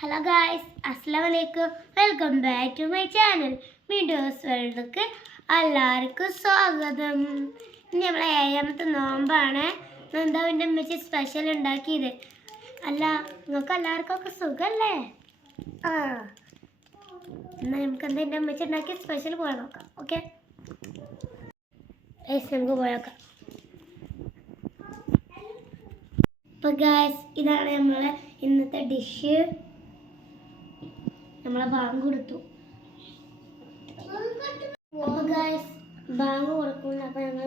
Hello guys അസ്സലാം വലൈക്കും welcome back to my channel videos വേൾഡിലേക്ക് എല്ലാവർക്കും സ്വാഗതം ഇനി നമ്മൾ ഏഴാമത്തെ നോമ്പാണ് നന്ദാവിൻ്റെ അമ്മച്ച് സ്പെഷ്യൽ ഉണ്ടാക്കിയത് അല്ല നിങ്ങൾക്ക് എല്ലാവർക്കൊക്കെ സുഖമല്ലേ ആ എന്നാൽ നമുക്ക് എന്താ എൻ്റെ അമ്മച്ച് ഉണ്ടാക്കി സ്പെഷ്യൽ പോയി നോക്കാം ഓക്കെ ഗൈസ് നമുക്ക് പോയി നോക്കാം ഇപ്പം ഗായ്സ് ഇതാണ് നമ്മളെ ഇന്നത്തെ ഡിഷ് നമ്മളെ ബാങ്ക് കൊടുത്തു അപ്പൊ ഗായ്സ് ബാങ്ക് കൊടുക്കുന്ന അപ്പൊ ഞങ്ങൾ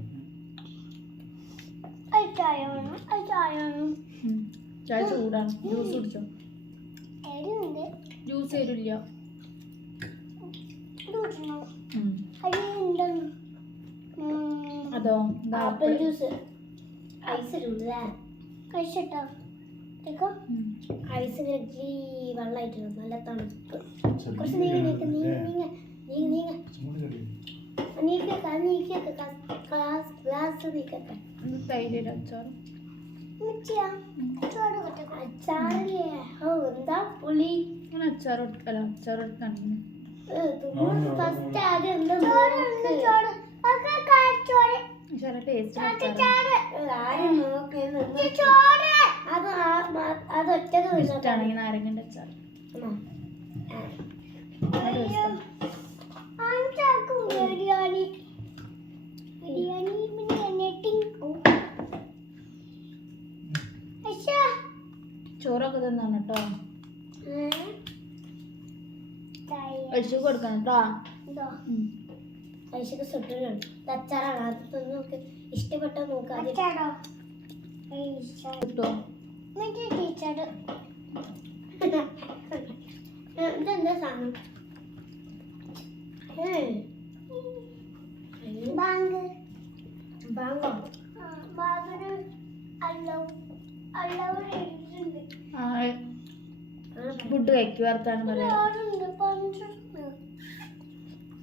ചായ ചൂടാണ് ജ്യൂസ് കുടിച്ചോ ജ്യൂസ് തരില്ല അതോ ആപ്പിൾ ജ്യൂസ് ഐസ് കഴിച്ചിട്ടോ ഐസ് ഇറക്കി വെള്ളമായിട്ടുണ്ട് നല്ല തണുപ്പ് കുറച്ച് നീങ്ങി നീക്ക നീങ്ങ നീങ്ങ നീങ്ങ അനിയ കേൾക്കാം അനിയ കേൾക്കാം ക്ലാസ് ക്ലാസ് നീ കേൾക്കാം തൈരിടാം ചോറും അതൊറ്റാണെങ്കിൽ അച്ചാറ് ഐശക്ക് സ്വട്ടറുണ്ട് അച്ചാറാണ് അതൊന്നും ഒക്കെ ഇഷ്ടപ്പെട്ടാ നോക്കാം ഫുഡ് കഴിക്കുവാർത്താണ് പറയുന്നത്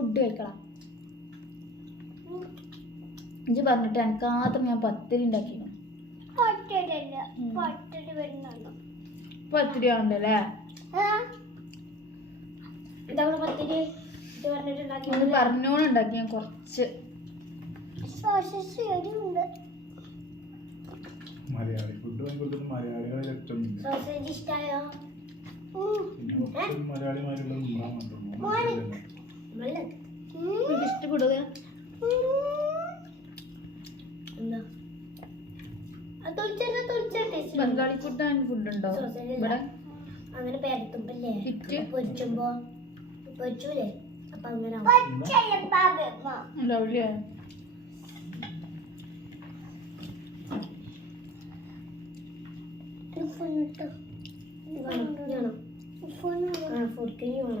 ഫുഡ് കഴിക്കണം ഇജ് പറഞ്ഞിട്ട് എനിക്ക് ആദ്യം ഞാൻ പത്തിരി ഉണ്ടാക്കി പത്തിരി പറഞ്ഞോണ്ടാക്കി ഞാൻ കൊറച്ച് മലയാളി ഫുഡ് മലയാളികളെ ഇഷ്ടമായോ മലയാളിമാരുള്ള ബംഗാളി ഫുഡ് ആൻഡ് ഫുഡ് ഉണ്ടോ അങ്ങനെ പേരത്തുമ്പല്ലേ phone phone phone phone phone phone phone phone phone phone phone phone phone phone phone phone phone phone phone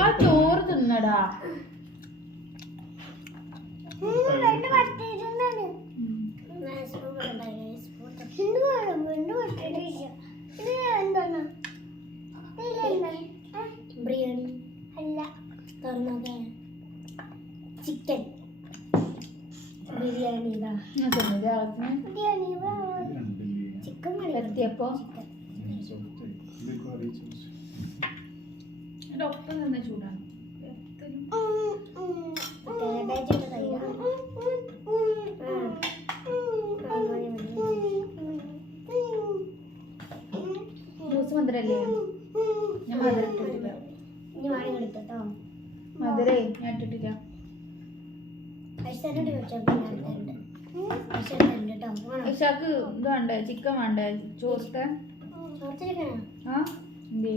ആ ചോറ് തിന്നടാ ബിരിയാണി അല്ല ചിക്കൻ ബിരിയാണി ബിരിയാണി ചിക്കൻ എത്തിയപ്പോ ചിക്കൻ എന്നിട്ട് ഒപ്പം നിന്ന ചൂടാണ് മധുരല്ലേ ഞാൻ ഇഷാക്ക് ഇത് വേണ്ടേ ചിക്കൻ വേണ്ടേ ചോറിട്ട് ആ എന്തേ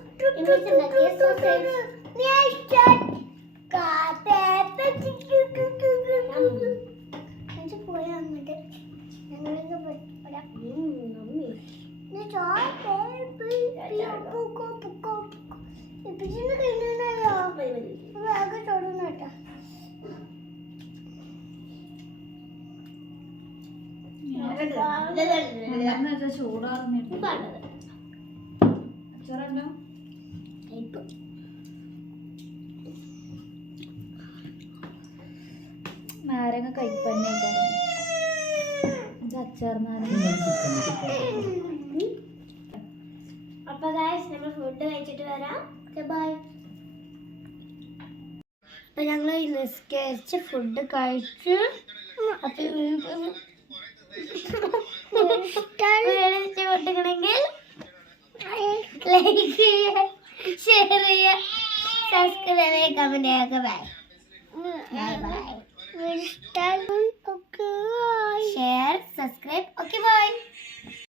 Imagine that you're so safe. ഉണ്ടായിരുന്ന കഴിപ്പ് തന്നെ ആയിട്ടായിരുന്നു അച്ചാർന്നാണ് അപ്പൊ നമ്മൾ ഫുഡ് കഴിച്ചിട്ട് വരാം ബൈ അപ്പൊ ഞങ്ങൾ നിസ്കരിച്ച് ഫുഡ് കഴിച്ച് കൊടുക്കണമെങ്കിൽ ലൈക്ക് ചെയ്യുക ഷെയർ ചെയ്യുക സബ്സ്ക്രൈബ് ചെയ്യുക കമൻറ്റ് ചെയ്യാതെ bye bye Okay, Share, subscribe. Okay, bye.